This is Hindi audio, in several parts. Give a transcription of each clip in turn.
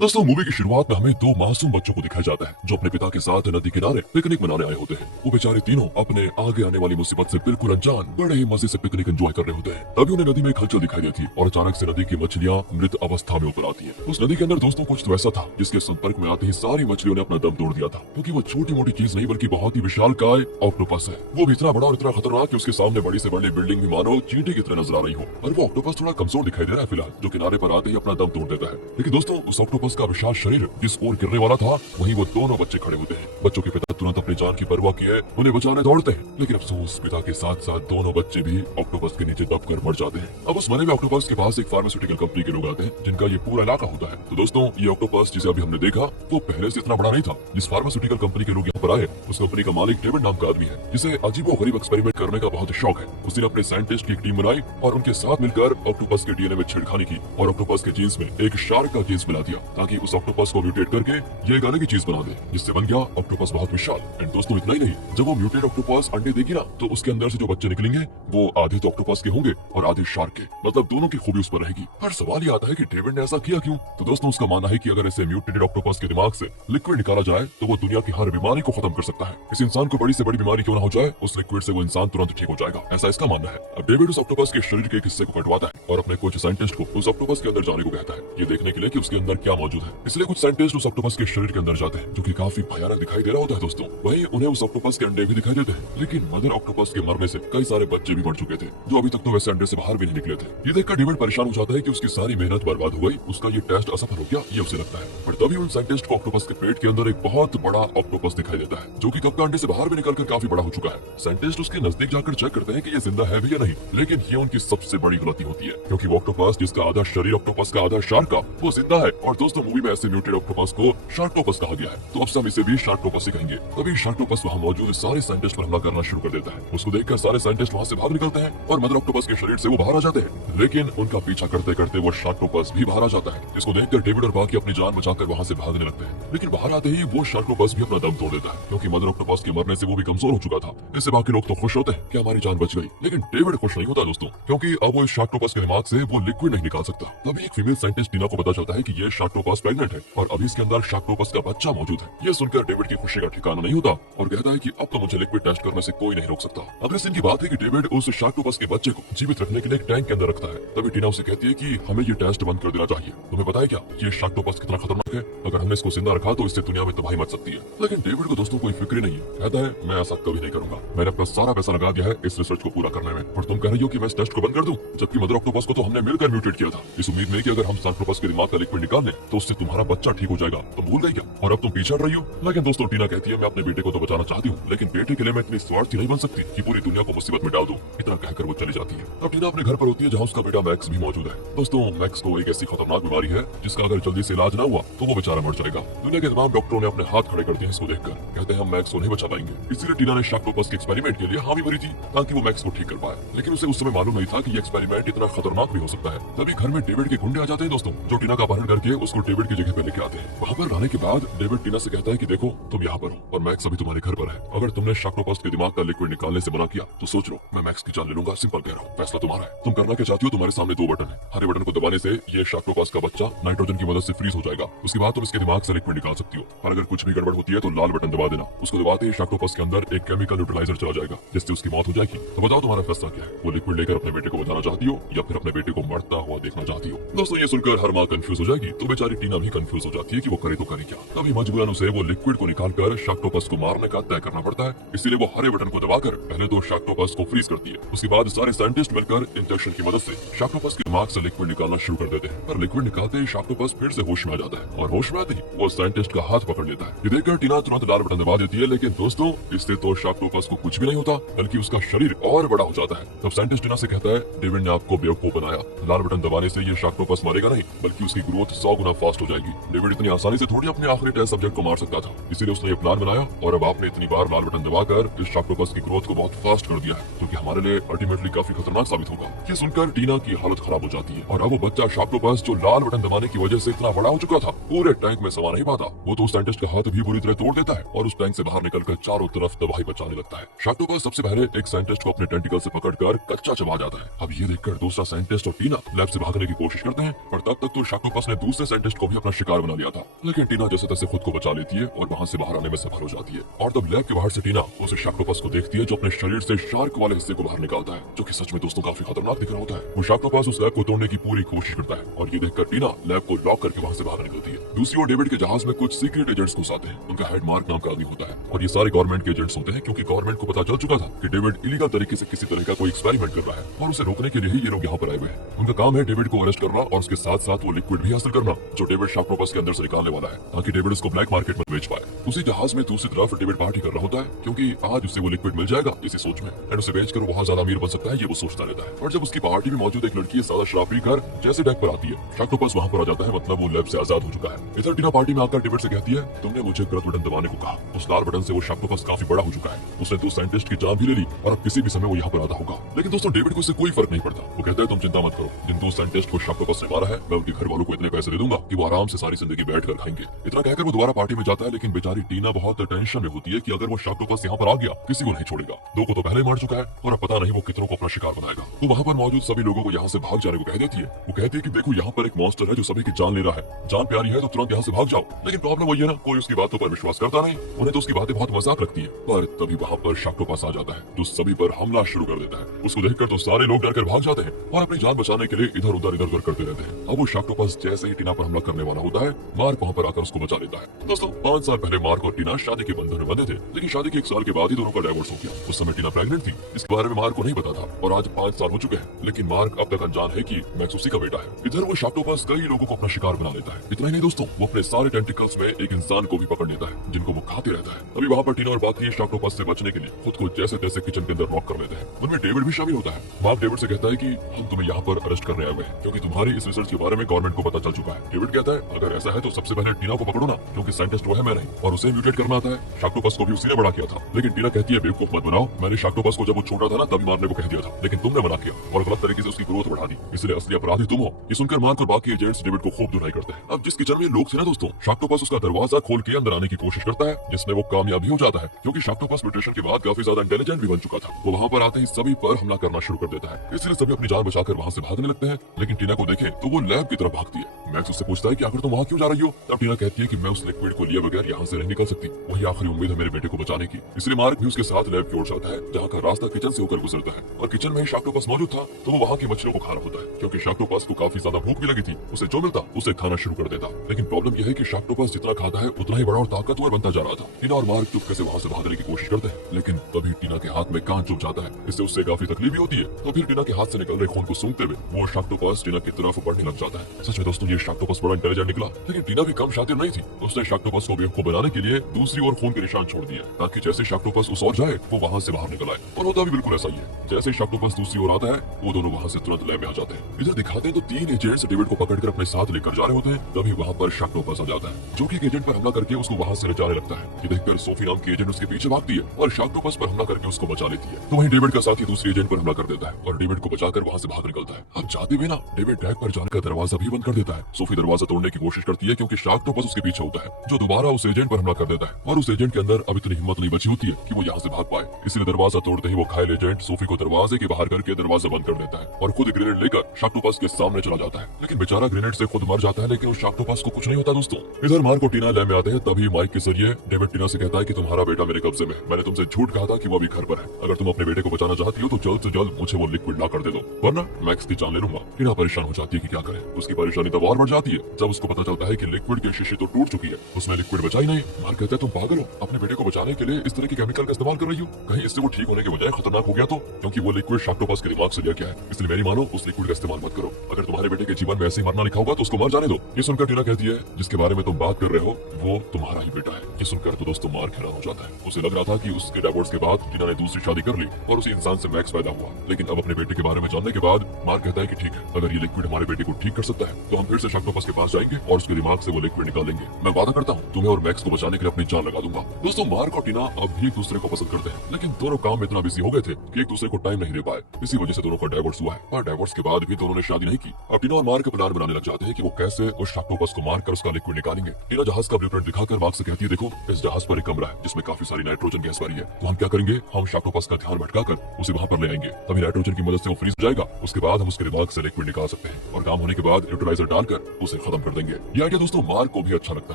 दोस्तों मूवी की शुरुआत में हमें दो मासूम बच्चों को दिखाया जाता है जो अपने पिता के साथ नदी किनारे पिकनिक मनाने आए होते हैं। वो बेचारे तीनों अपने आगे आने वाली मुसीबत से बिल्कुल अनजान बड़े ही मजे से पिकनिक एंजॉय कर रहे होते हैं। तभी उन्हें नदी में एक हलचल दिखाई देती है और अचानक से नदी की मछलियां मृत अवस्था में ऊपर आती है। उस नदी के अंदर दोस्तों कुछ तो ऐसा था जिसके संपर्क में आते ही सारी मछलियों ने अपना दम तोड़ दिया था, क्योंकि वो छोटी मोटी चीज नहीं बल्कि बहुत ही विशालकाय ऑक्टोपस है। वो भी इतना बड़ा और इतना खतरनाक कि उसके सामने बड़ी से बड़ी बिल्डिंग भी मानो चींटी की तरह नजर आ रही हो। और वो ऑक्टोपस थोड़ा कमजोर दिखाई दे रहा है फिलहाल, जो किनारे पर आते ही अपना दम तोड़ देता है। लेकिन दोस्तों उस ऑक्टोपस का विशाल शरीर जिस ओर गिरने वाला था वहीं वो दोनों बच्चे खड़े होते हैं। बच्चों के पिता तुरंत अपनी जान की परवाह किए उन्हें बचाने दौड़ते हैं, लेकिन अफसोस पिता के साथ साथ दोनों बच्चे भी ऑक्टोपस के नीचे दबकर मर जाते हैं। अब उस मरे हुए ऑक्टोपस के पास एक फार्मास्यूटिकल कंपनी के लोग आते हैं जिनका ये पूरा इलाका होता है। तो दोस्तों ये ऑक्टोपस जिसे अभी हमने देखा वो पहले से इतना बड़ा नहीं था। जिस फार्मास्यूटिकल कंपनी के लोग यहाँ पर आए उस कंपनी का मालिक डेविड नाम का आदमी है जिसे अजीबो गरीब एक्सपेरिमेंट करने का बहुत शौक है। उसने अपने साइंटिस्ट की एक टीम बनाई और उनके साथ मिलकर ऑक्टोपस के डीएनए में छेड़खानी की और ऑक्टोपस के जीन्स में एक शार्क का जीन्स मिला दिया ताकि उस ऑक्टोपस को म्यूटेट करके ये एक अलग ही चीज बना दे, जिससे बन गया ऑक्टोपस बहुत विशाल। एंड दोस्तों इतना ही नहीं, जब वो म्यूटेट ऑक्टोपस अंडे देगी ना तो उसके अंदर से जो बच्चे निकलेंगे वो आधे तो ऑक्टोपस के होंगे और आधे शार्क के, मतलब दोनों की खूबी उस पर रहेगी। पर सवाल ये आता है कि डेविड ने ऐसा किया क्यों? तो दोस्तों उसका मानना है कि अगर ऐसे म्यूटेटेड ऑक्टोपस के दिमाग से लिक्विड निकाला जाए तो वो दुनिया की हर बीमारी को खत्म कर सकता है। इस इंसान को बड़ी से बड़ी बीमारी क्यों ना हो जाए, उस लिक्विड से वो इंसान तुरंत ठीक हो जाएगा, ऐसा इसका मानना है। अब डेविड उस ऑक्टोपस के शरीर के एक हिस्से को कटवाता है और अपने कुछ साइंटिस्ट को उस ऑक्टोपस के अंदर जाने को कहता है, ये देखने के लिए कि उसके अंदर क्या मौजूद है। इसलिए कुछ साइंटिस्ट उस ऑक्टोपस के शरीर के अंदर जाते हैं जो कि काफी भयानक दिखाई दे रहा होता है दोस्तों। वहीं उन्हें उस ऑक्टोपस के अंडे भी दिखाई देते हैं, लेकिन मदर ऑक्टोपस के मरने से कई सारे बच्चे भी मर चुके थे जो अभी तक तो वैसे अंडे से बाहर भी नहीं निकले थे। ये देखकर डेविड परेशान हो जाता है कि उसकी सारी मेहनत बर्बाद हो गई, उसका ये टेस्ट असफल हो गया, ये उसे लगता है। पर तभी उन साइंटिस्ट को ऑक्टोपस के पेट के अंदर एक बहुत बड़ा ऑक्टोपस दिखाई देता है जो कि कब का अंडे से बाहर भी निकलकर काफी बड़ा हो चुका है। साइंटिस्ट उसके नजदीक जाकर चेक करते हैं कि ये जिंदा है भी या नहीं, लेकिन ये उनकी सबसे बड़ी गलती होती है, क्योंकि वो ऑक्टोपस जिसका आधा शरीर ऑक्टोपस का आधा शार्क का वो जिंदा है। और दोस्तों मूवी में ऐसे म्यूटेड ऑक्टोपस को शार्क्टोपस कहा गया है, तो अब हम इसे भी शार्क्टोपस ही कहेंगे। तभी शार्क्टोपस वहाँ मौजूद सारे साइंटिस्ट पर हमला करना शुरू कर देता है। उसको देखकर सारे साइंटिस्ट वहाँ से भाग निकलते हैं और मदर ऑक्टोपस के शरीर से वो बाहर आ जाते हैं, लेकिन उनका पीछा करते करते वो शार्क्टोपस भी बाहर आ जाता है। इसको देखकर डेविड और बाकी अपनी जान बचाकर वहाँ से भागने लगते हैं, लेकिन बाहर आते ही वो शार्क्टोपस भी अपना दम तोड़ देता है, क्योंकि मदर ऑक्टोपस के मरने से वो भी कमजोर हो चुका था। इससे बाकी लोग तो खुश होते हैं कि हमारी जान बच गई, लेकिन डेविड खुश नहीं होता दोस्तों, क्योंकि अब वो इस शार्क्टोपस के दिमाग से वो लिक्विड नहीं निकाल सकता। तभी एक फीमेल साइंटिस्ट टीना को पता चलता है कि ये शार्क्टोपस प्रेग्नेंट है और अभी इसके अंदर शार्क्टोपस का बच्चा मौजूद है। ये सुनकर डेविड की खुशी का ठिकाना नहीं होता और कहता है कि अब तो मुझे लिक्विड टेस्ट करने से कोई नहीं रोक सकता। अगले दिन की बात है कि डेविड उस शार्क्टोपस के बच्चे को जीवित रखने के लिए एक टैंक के अंदर रखता है। तभी टीना उसे कहती है कि हमें ये टेस्ट बंद कर देना चाहिए। तुम्हें पता है क्या ये शार्क्टोपस कितना खतरनाक है? अगर हमने इसको जिंदा रखा तो इससे दुनिया में तबाही मच सकती है। लेकिन डेविड को दोस्तों कोई फिक्र नहीं है, कहता है मैं ऐसा कभी नहीं करूंगा, मैंने अपना सारा पैसा लगा दिया है इस रिसर्च को पूरा करने में, और तुम कह रही हो कि मैं इस टेस्ट को बंद कर दूं, जबकि मदर ऑक्टोपस को तो हमने मिलकर म्यूटेट किया था इस उम्मीद में कि अगर हम शार्क्टोपस के दिमाग का लिक्विड निकाल लें तो उससे तुम्हारा बच्चा ठीक हो जाएगा। तुम भूल गई क्या? और अब तुम पीछे हट रही हो। लेकिन दोस्तों टीना कहती है मैं अपने बेटे को तो बचाना चाहती हूँ, लेकिन बेटे के लिए मैं इतनी स्वार्थी नहीं बन सकती कि पूरी दुनिया को मुसीबत में डाल दूं। इतना कहकर वो चली जाती है। अब टीना अपने घर पर होती है जहाँ उसका बेटा मैक्स भी मौजूद है। दोस्तों मैक्स को एक ऐसी खतरनाक बीमारी है जिसका अगर जल्दी से इलाज न हुआ तो वो बेचारा मर जाएगा। दुनिया के तमाम डॉक्टरों ने अपने हाथ खड़े कर दिए इसको देखकर, कहते हैं हम मैक्स को नहीं बचा पाएंगे। इसीलिए टीना ने शार्क्टोपस के एक्सपेरिमेंट के लिए हामी भरी थी ताकि वो मैक्स को ठीक कर पाए, लेकिन उसे उस समय मालूम नहीं था कि ये एक्सपेरिमेंट इतना खतरनाक भी हो सकता है। तभी घर में डेविड के गुंडे आ जाते हैं दोस्तों, जो टीना का अपहरण करके उसको डेविड की जगह पे लेके आते हैं। वहाँ पर रहने के बाद डेविड टीना से कहता है कि देखो तुम यहाँ पर हो और मैक्स अभी तुम्हारे घर पर है, अगर तुमने शार्क्टोपस के दिमाग का लिक्विड निकालने से मना किया तो सोच लो मैं मैक्स की जान ले लूंगा। सिंपल कह रहा हूँ, फैसला तुम्हारा है। तुम करना क्या चाहती हो? तुम्हारे सामने दो बटन है, हरे बटन को दबाने से ये शार्क्टोपस का बच्चा नाइट्रोजन की मदद से फ्रीज हो जाएगा। उसके बाद तुम इसके दिमाग से लिक्विड निकाल सकती हो, और अगर कुछ भी गड़बड़ होती है तो लाल बटन दबा देना। उसको दबाते ही शार्क्टोपस के अंदर एक केमिकल न्यूट्रलाइजर चला जाएगा जिससे उसकी मौत हो जाएगी। तो बताओ तुम्हारा फैसला क्या है? वो लिक्विड लेकर अपने बेटे को बचाना चाहती हो या फिर अपने बेटे को मरता हुआ देखना चाहती हो? दोस्तों ये सुनकर हर माँ कंफ्यूज हो जाएगी, तो बेचारी टीना भी कंफ्यूज हो जाती है कि वो करे तो करे क्या। तभी मजबूरन उसे वो लिक्विड को निकालकर शार्क्टोपस को मारने का तय करना पड़ता है। इसीलिए वो हरे बटन को दबाकर पहले तो शार्क्टोपस को फ्रीज करती है, उसके बाद सारे साइंटिस्ट मिलकर इंजेक्शन की मदद से शार्क्टोपस के दिमाग से लिक्विड निकालना शुरू कर देते हैं। पर लिक्विड निकालते ही शार्क्टोपस फिर से होश में आ जाता है और होश में आते ही वो साइंटिस्ट का हाथ पकड़ लेता है। ये देखकर टीना तुरंत लाल बटन दबा देती है, लेकिन दोस्तों इससे तो शार्क्टोपस को कुछ भी नहीं होता बल्कि उसका शरीर और बड़ा हो जाता है। तब साइंटिस्ट टीना से कहता है डेविड ने आपको बेवकूफ बनाया, लाल बटन दबाने से ये शार्क्टोपस मरेगा नहीं बल्कि उसकी ग्रोथ 100 गुना फास्ट हो जाएगी। डेविड इतनी आसानी से थोड़ी अपने आखिरी टेस्ट सब्जेक्ट को मार सकता था, इसीलिए उसने ये प्लान बनाया और अब आपने इतनी बार लाल बटन दबाकर इस शार्क्टोपस की ग्रोथ को बहुत फास्ट कर दिया है, जो कि हमारे लिए अल्टीमेटली काफी खतरनाक साबित होगा। ये सुनकर टीना की हालत खराब हो जाती है और अब वो बच्चा शार्क्टोपस जो लाल बटन दबाने की वजह से इतना बड़ा हो चुका था पूरे टैंक में समा नहीं पाता। वो तो उस साइंटिस्ट का हाथ भी बुरी तरह तोड़ देता है और उस टैंक से बाहर निकलकर चारों तरफ तबाही मचाने लगता है। शाक्टोपस सबसे पहले एक साइंटिस्ट को अपने टेंटिकल से पकड़कर कच्चा चबा जाता है। अब ये देखकर दूसरा साइंटिस्ट और टीना लैब से भागने की कोशिश करते हैं, पर तब तक तो शाक्टोपस ने दूसरे साइंटिस्ट को भी अपना शिकार बना लिया था। लेकिन टीना जैसे तैसे खुद को बचा लेती है और वहाँ से बाहर आने में सफल हो जाती है। और तब लैब के बाहर से टीना उसे शाक्टोपस को देखती है जो अपने शरीर से शार्क वाले हिस्से को बाहर निकालता है, जो कि सच में दोस्तों काफी खतरनाक दिख रहा होता है। वो शाक्टोपस उस लैब को तोड़ने की पूरी कोशिश करता है और ये देखकर टीना लैब को लॉक करके वहाँ से बाहर निकलती है। दूसरी ओर डेविड के जहाज में कुछ सीक्रेट एजेंट्स घुस आते हैं। उनका हेड मार्क नाम का आदमी होता है और ये सारे गवर्नमेंट के एजेंट्स होते हैं, क्योंकि गवर्नमेंट को पता चल चुका था कि डेविड इलीगल तरीके से किसी तरह का कोई एक्सपेरिमेंट कर रहा है और उसे रोकने के लिए ही ये लोग यहाँ पर आए हुए हैं। उनका काम है डेविड को अरेस्ट करना और उसके साथ साथ वो लिक्विड भी हासिल करना जो डेविड शाक्टोपस के अंदर से निकालने वाला है, ताकि डेविड उसको ब्लैक मार्केट में बेच पाए। उसी जहाज में दूसरी तरफ डेविड पार्टी कर रहा होता है, क्योंकि आज उसे वो लिक्विड मिल जाएगा इसी सोच में, एंड उसे बेचकर वो बहुत ज्यादा अमीर बन सकता है, ये वो सोचता रहता है। और जब उसकी पार्टी में मौजूद एक लड़की ज्यादा शराब पीकर जैसे डेक पर आती है, शाक्टोपस वहाँ पर आ जाता है, मतलब वो लैब से आजाद हो चुका है। इधर टीना पार्टी में आकर डेविड से कहती है, तुमने मुझे गलत बटन दबाने को कहा। उस लाल बटन से वो शाक्टोपस काफी बड़ा हो चुका है, उसने दो साइंटिस्ट की जान भी ले ली और अब किसी भी समय वो यहाँ पर आता होगा। लेकिन दोस्तों डेविड को इससे कोई फर्क नहीं पड़ता। वो कहता है, तुम चिंता मत करो, जिन दो साइंटिस्ट को शाक्टोपस ने मारा है मैं उनके घर वालों को इतने पैसे दे दूंगा कि वो आराम से सारी जिंदगी बैठकर खाएंगे। इतना कहकर वो दोबारा पार्टी में जाता है, लेकिन बेचारी टीना बहुत टेंशन में होती है कि अगर वो शाक्टोपस यहाँ पर आ गया किसी को नहीं छोड़ेगा। दो को तो पहले मार चुका है और अब पता नहीं वो कितनों को अपना शिकार बनाएगा। वो वहाँ पर मौजूद सभी लोगों को यहाँ से भाग जाने को कह देती है। वो कहती है कि देखो यहाँ पर एक मॉन्स्टर है जो सभी की जान ले रहा है, जान प्यारी है तो तुरंत यहाँ से भाग जाओ। लेकिन प्रॉब्लम वही है ना, कोई उसकी बातों पर विश्वास करता नहीं, उन्हें तो उसकी बातें बहुत मजाक लगती है। पर तभी वहाँ पर शाक्टोपस आ जाता है जो सभी पर हमला शुरू कर देता है। उसको देखकर तो सारे लोग डरकर भाग जाते हैं और अपनी जान बचाने के लिए इधर उधर करते रहते हैं। अब वो शाक्टोपस जैसे ही टीना पर हमला करने वाला होता है, मार्क वहाँ पर आकर उसको बचा लेता है। दोस्तों 5 साल पहले मार्क और टीना शादी के बंधन में बंधे थे, लेकिन शादी के 1 साल के बाद ही दोनों का डाइवोर्स हो गया। उस समय टीना प्रेग्नेंट थी, इसके बारे में मार्क को नहीं पता था और आज 5 साल हो चुके हैं, लेकिन मार्क अब तक अनजान है कि मैक्स उसी का बेटा है। इधर वो शाक्टोपस कई लोगों को अपना शिकार बना लेता है। इतना ही नहीं दोस्तों, वो अपने सारे टेंटिकल्स में एक इंसान को भी पकड़ लेता है जिनको वो खाते रहता है। अभी वहाँ पर टीना और बाकी शाक्टोपस से बचने के लिए खुद को जैसे तैसे किचन के अंदर लॉक कर लेते हैं। उनमें डेविड भी शामिल होता है। मार्क डेविड से कहता है कि हम तुम्हें यहाँ पर अरेस्ट करने आए हुए हैं क्योंकि तुम्हारी इस रिसर्च के बारे में गवर्नमेंट को पता चल चुका है। डेविड कहता है, अगर ऐसा है तो सबसे पहले टीना को पकड़ो ना, क्योंकि साइंटिस्ट वो है मैं नहीं, और उसे म्यूटेट करना आता है। शाक्टोपस को भी उसी ने बड़ा किया था। लेकिन टीना कहती है, बेवकूफ मत बनाओ, मैंने शाक्टोपस को जब वो छोटा था ना तभी मारने को कह दिया था, लेकिन तुमने मना किया और गलत तरीके से उसकी ग्रोथ बढ़ा दी, इसलिए असली अपराधी तुम हो। ये सुनकर मार्क और बाकी एजेंट्स डेविड को खूब धुनाई करते हैं। अब जिस किचन में लोग थे ना दोस्तों, शाक्टोपस उसका दरवाजा खोल के अंदर आने की कोशिश करता है, जिसमें वो कामयाब भी हो जाता है, क्योंकि शाक्टोपस म्यूटेशन के बाद काफी ज्यादा इंटेलिजेंट भी बन चुका था। वो वहाँ पर आते ही सभी पर हमला करना शुरू कर देता है, इसलिए सभी अपनी जान बचाकर वहाँ से भागने लगते हैं। लेकिन टीना को देखे तो वो लैब की तरफ भागती है। मैक्स उससे पूछता है कि आखिर तुम वहाँ क्यों जा रही हो? तब टीना कहती है कि मैं उस लिक्विड को लिए बगैर यहाँ से नहीं निकल सकती, वही आखिरी उम्मीद है मेरे बेटे को बचाने की। इसलिए मार्क भी उसके साथ लैब की ओर जाता है, जहाँ का रास्ता किचन से होकर गुजरता है। और किचन में ही शाक्टोपस मौजूद था, तो वो वहाँ की मछलियों को खा रहा होता है, क्योंकि शाक्टोपस को काफी ज्यादा भूख भी लगी थी। उसे जो मिलता उसे खाना शुरू कर देता। लेकिन प्रॉब्लम यह है कि शाक्टोपस जितना खाता है उतना ही बड़ा और ताकतवर बनता जा रहा था। टीना और मार्क चुपके से वहाँ से भागने की कोशिश करते हैं, लेकिन तभी टीना के हाथ में कांच चुभ जाता है। इससे उससे काफी तकलीफ भी होती है। तो फिर टीना के हाथ से निकल रहे खून को सूंघते हुए वो शाक्टोपस टीना की तरफ बढ़ने लग जाता है। सच में दोस्तों ये शाक्टोपस बड़ा इंटेलिजेंट निकला, लेकिन टीना भी कम शातिर नहीं थी। उसने शाक्टोपस को बेवकूफ बनाने के लिए दूसरी ओर खून के निशान छोड़ दिए, ताकि जैसे शाक्टोपस उस ओर जाए वो वहाँ से बाहर निकल आए। और होता भी बिल्कुल ऐसा ही है। जैसे शाक्टोपस दूसरी ओर आता है, वो दोनों वहाँ से तुरंत लैब में आ जाते हैं। इधर दिखाते हैं तो 3 एजेंट्स डेविड को पकड़कर अपने साथ लेकर जा रहे होते हैं। तभी वहाँ पर शाक्टोपस आ जाता है, जो कि एक एजेंट पर हमला करके उसको वहाँ से ले जाने लगता है। ये देखकर सोफी नाम की एजेंट उसके पीछे भागती है और शाक्टोपस पर हमला करके उसको बचा लेती है। तो वहीं डेविड का साथी दूसरी एजेंट पर हमला कर देता है और डेविड को बचाकर वहाँ से भाग निकलता है। अब जाते हुए ना डेविड डेक पर जाने का दरवाजा भी बंद कर देता है। सोफी दरवाजा तोड़ने की कोशिश करती है, क्योंकि शाक्टोपस उसके पीछे होता है, जो दोबारा उस एजेंट पर हमला कर देता है। और उस एजेंट के अंदर अब इतनी हिम्मत नहीं बची होती है कि वो यहाँ से भाग पाए, इसलिए दरवाजा तोड़ते ही वो घायल एजेंट सोफी को दरवाजे के बाहर करके दरवाजा बंद कर देता है और खुद ग्रेनेड लेकर शाक्टोपस के सामने चला जाता है। लेकिन बेचारा ग्रेनेड से खुद मर जाता है, लेकिन उस शाक्टोपस को कुछ नहीं होता दोस्तों। इधर मार्क और टीना लैब में आते हैं, तभी माइक के जरिए डेविड टीना से कहता है कि तुम्हारा बेटा मेरे कब्जे में, मैंने तुमसे झूठ कहा था कि वो अभी घर पर है। अगर तुम अपने बेटे को बचाना चाहती हो तो जल्द से जल्द मुझे वो लिक्विड ला कर दे दो, वरना मैक्स की जान ले लूंगा। टीना परेशान हो जाती है कि क्या करे। उसकी परेशानी तब और बढ़ जाती है जब उसको पता चलता है कि लिक्विड की शीशी तो टूट चुकी है, उसमें लिक्विड बचा ही नहीं। मार्क कहता है, तुम पागल हो, अपने बेटे को बचाने के लिए इस तरह की केमिकल का इस्तेमाल कर रही हो, कहीं इससे वो ठीक होने के बजाय खतरनाक हो गया तो? क्योंकि वो लिक्विड शाक्टोपस के दिमाग से लिया गया है, इसलिए मेरी मानो उस लिक्विड का इस्तेमाल मत करो। अगर तुम्हारे बेटे के जीवन में ऐसे ही मरना लिखा होगा तो उसको मर जाने दो। ये सुनकर टीना कहती है, जिसके बारे में तुम बात कर रहे हो वो तुम्हारा ही बेटा है। ये सुनकर तो दोस्तों मार्क हैरान हो जाता है। उसे लग रहा था कि उसके डिवोर्स के बाद टीना ने दूसरी शादी कर ली और उसी इंसान से मैक्स पैदा हुआ, लेकिन अब अपने बेटे के बारे में जानने के बाद मार्क कहता है कि ठीक है, अगर ये लिक्विड हमारे बेटे को ठीक कर सकता है तो हम फिर से शाक्टोपस के पास जाएंगे और उसके दिमाग से वो लिक्विड निकालेंगे। मैं वादा करता हूँ तुम्हें और मैक्स को बचाने के लिए अपनी जान लगा दूंगा। दोस्तों मार्क और टीना अब भी एक दूसरे को पसंद करते हैं, लेकिन दोनों काम में इतना बिजी हो गए थे कि एक दूसरे को टाइम नहीं दे पाए। इसी वजह से दोनों का डाइवोर्स हुआ है और डाइवोर्स के बाद भी दोनों ने शादी नहीं की। अब टीना और मार्क प्लान बनाने लग जाते हैं कि वो कैसे उस शाक्टोपस को मारकर उसका लिक्विड निकालेंगे। टीना जहाज का ब्लूप्रिंट दिखाकर मार्क से कहती है, देखो इस जहाज पर एक कमरा है जिसमें काफी सारी नाइट्रोजन गैस भरी है। तो हम क्या करेंगे, हम शाक्टोपस का ध्यान भटकाकर उसे वहां पर ले आएंगे। तभी नाइट्रोजन की मदद से वो फ्रीज हो जाएगा। उसके बाद हम उसके दिमाग से लिक्विड निकाल सकते हैं और काम होने के बाद न्यूट्रलाइजर डालकर उसे खत्म कर देंगे। ये आइडिया दोस्तों मार्क को भी अच्छा लगता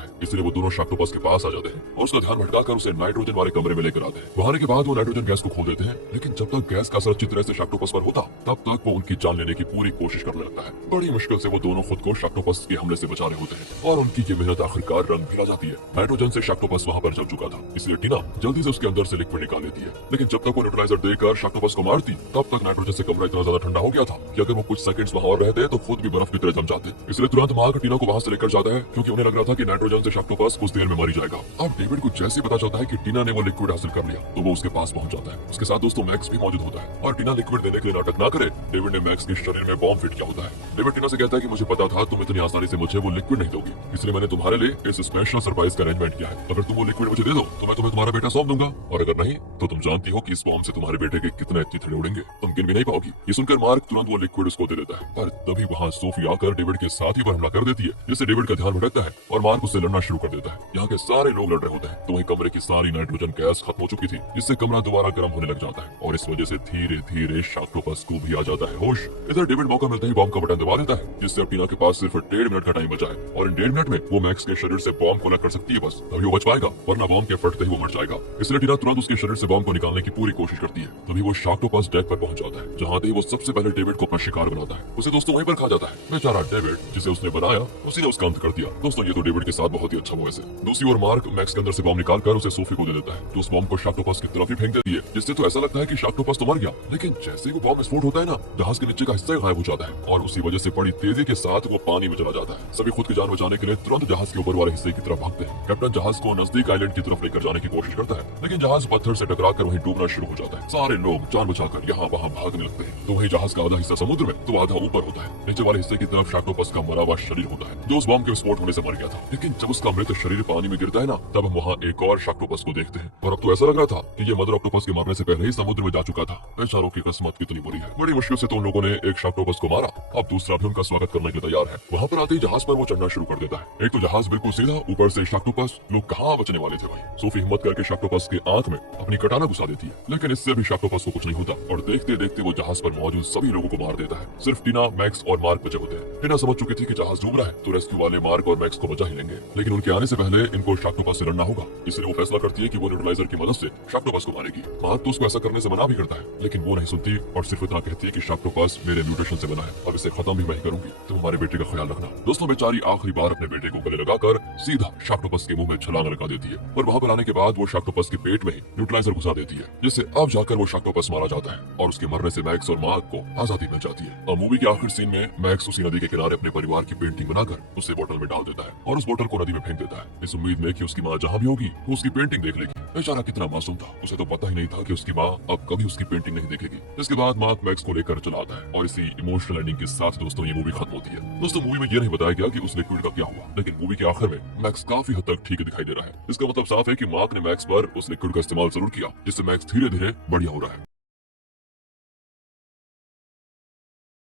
है, इसलिए वो दोनों शाक्टोपस के पास आ जाते हैं और उसका ध्यान भटकाकर उसे नाइट्रोजन वाले कमरे में लेकर आते हैं। वहां आने के बाद वो नाइट्रोजन गैस को खोल देते हैं, लेकिन जब तक गैस का असर अच्छी तरह से शाक्टोपस पर होता तब तक वो उनकी जान लेने की पूरी कोशिश करने लगता है। बड़ी मुश्किल से वो दोनों खुद को शाक्टोपस के हमले से बचा रहे होते हैं और उनकी ये मेहनत आखिरकार रंग भी ला जाती है। नाइट्रोजन से शाक्टोपस वहां पर जल चुका था, इसलिए टीना जल्दी से उसके अंदर से लिक्विड निकाल लेती है। लेकिन जब तक वो न्यूट्रलाइजर देकर शाक्टोपस को मारती तब तक नाइट्रोजन से कमरा इतना ज्यादा ठंडा हो गया था कि अगर वो कुछ सेकंड्स वहां और रहते तो खुद भी बर्फ की तरह जम जाते। इसलिए तुरंत मार्क टीना को वहां से लेकर जाता है, क्योंकि उन्हें लग रहा था कि नाइट्रोजन से शाक्टोपस कुछ देर में मर जाएगा। अब डेविड को जैसे पता चलता है कि टीना ने वो लिक्विड हासिल कर लिया तो वो उसके पास पहुंच जाता है। उसके साथ दोस्तों मैक्स भी मौजूद होता है और टीना लिक्विड देने के लिए नाटक ना करे, डेविड ने मैक्स के शरीर में बॉम्ब फिट किया होता है। डेविड टीना से कहता है कि मुझे पता था तुम इतनी आसानी से मुझे वो लिक्विड नहीं दोगी, इसलिए मैंने तुम्हारे लिए इस स्पेशल सरप्राइज का अरेंजमेंट किया है। अगर तुम वो लिक्विड मुझे दे दो तो मैं तुम्हें तुम्हारा बेटा सौंप दूंगा, और अगर नहीं तो तुम जानती हो कि इस बॉम्ब से तुम्हारे बेटे के कितने चिथड़े उड़ेंगे, तुम गिन भी नहीं पाओगी। ये सुनकर मार्क तुरंत वो लिक्विड उसको दे देता है, पर तभी वहाँ सोफी आकर डेविड के साथी पर हमला कर देती है, जिससे डेविड का ध्यान भटकता है और मार्क उससे लड़ना शुरू कर देता है। यहाँ के सारे लोग लड़ रहे होते हैं तो वहीं कमरे की सारी नाइट्रोजन गैस खत्म हो चुकी थी, जिससे कमरा दोबारा गर्म होने लग जाता है और इस वजह से धीरे धीरे शाक्टोपस को भी आ जाता है होश। इधर डेविड मौका मिलते ही बॉम्ब का बटन दबा देता है, जिससे अब टीना के पास सिर्फ 1.5 मिनट का टाइम बचा है और इन 1.5 मिनट में वो मैक्स के शरीर से बॉम्ब को अलग कर सकती है, बस तभी वो बच पाएगा, वरना बॉम्ब के फटते ही वो मर जाएगा। इसलिए टीना तुरंत उसके शरीर से बॉम्ब को निकालने की पूरी कोशिश करती है। तभी वो शाक्टोपस डेक पर पहुंच जाता है, जहाँ वो सबसे पहले डेविड को अपना शिकार बनाता है। उसे दोस्तों वहीं पर खा जाता है। बेचारा डेविड जिसे उसने बनाया उसी ने उसका अंत कर दिया। दोस्तों ये तो डेविड के साथ बहुत ही अच्छा हुआ। दूसरी ओर मार्क मैक्स के अंदर से बॉम्ब निकालकर उसे सोफी को दे देता है, जो उस बॉम्ब को शाक्टोपस की तरफ ही फेंक देती है, जिससे तो ऐसा लगता है कि शाक्टोपस तो मर गया। लेकिन जैसे ही वो बॉम्ब विस्फोट होता है ना, जहाज के नीचे का हिस्सा गायब हो जाता है और उसी वजह से बड़ी तेजी के साथ वो पानी में चला जाता है। सभी खुद की जान बचाने के लिए तुरंत जहाज के ऊपर वाले हिस्से की तरफ भागते हैं। कैप्टन जहाज को नजदीक आइलैंड की तरफ लेकर जाने की कोशिश करता है, लेकिन जहाज पत्थर से टकराकर वहीं डूबना शुरू हो जाता है। सारे लोग जान बचाकर यहाँ वहाँ भागने लगते हैं। तो वही जहाज का आधा हिस्सा समुद्र में तो आधा ऊपर होता है। नीचे वाले हिस्से की तरफ शाक्टोपस का मरा हुआ शरीर होता है, जो उस बॉम्ब के विस्फोट होने से मर गया था। लेकिन जब उसका मृत शरीर पानी में गिरता है ना, तब हम वहाँ एक और शाक्टोपस को देखते हैं और अब तो ऐसा लग रहा था कि ये मदर ऑक्टोपस के मरने से पहले ही समुद्र में जा चुका था। बेचारों की किस्मत कितनी बुरी है। बड़ी मुश्किल से तो उन लोगों ने एक शाक्टोपस को मारा, अब दूसरा भी उनका स्वागत करने के लिए तैयार है। वहाँ पर आते ही जहाज पर वो चढ़ना शुरू कर देता है। एक तो जहाज बिल्कुल सीधा, ऊपर से शाक्टोपस। लोग कहाँ बचने वाले थे भाई। सोफी हिम्मत करके शाक्टोपस के आंख में अपनी कटाना घुसा देती है, लेकिन इससे भी शाक्टोपस को कुछ नहीं होता और देखते देखते वो जहाज पर मौजूद सभी लोगों को मार देता है। सिर्फ टीना, मैक्स और मार्क बचे होते हैं। टीना समझ चुकी थी कि जहाज डूब रहा है तो रेस्क्यू वाले मार्क और मैक्स को बचा ही लेंगे, लेकिन उनके आने से पहले इनको शाक्टोपस से लड़ना होगा। इसलिए वो फैसला करती है कि वो न्यूट्रलाइजर की मदद से शाक्टोपस को मारेगी। मार्क तो उसको ऐसा करने से मना भी करता है, लेकिन वो नहीं सुनती और सिर्फ इतना कहती है कि शाक्टोपस मेरे म्यूटेशन से बना है, अब इसे खत्म भी मैं ही करूंगी, तुम हमारे बेटे का ख्याल रखना। दोस्तों बेचारी आखिरी बार अपने बेटे को गले लगाकर सीधा शाक्टोपस के मुंह में छलांग लगा देती है और वहां पर आने के बाद वो शाक्टोपस के पेट में ही न्यूट्रलाइजर घुसा देती है, जिससे अब जाकर वो शाक्टोपस मारा जाता है और उसके मरने से मैक्स और मार्क को आजादी मिल जाती है। और मूवी के आखिरी सीन में मैक्स उसी नदी के किनारे अपने परिवार की पेंटिंग बनाकर उसे बोतल में डाल देता है और उस बोतल को नदी में फेंक देता है, इस उम्मीद में कि उसकी माँ जहाँ भी होगी वो उसकी पेंटिंग देख लेगी। बेचारा कितना मासूम था, उसे तो पता ही नहीं था कि उसकी माँ अब कभी उसकी पेंटिंग नहीं देखेगी। इसके बाद मार्क मैक्स को लेकर चला आता है और इसी इमोशनल एंडिंग के साथ दोस्तों ये मूवी खत्म होती है। दोस्तों मूवी में ये नहीं बताया गया कि उस लिक्विड का क्या हुआ, लेकिन मूवी के आखिर में मैक्स काफी हद तक ठीक दिखाई दे रहा है। इसका मतलब साफ है कि मार्क ने मैक्स पर उस लिक्विड का इस्तेमाल जरूर किया, जिससे मैक्स धीरे धीरे बढ़िया हो रहा है।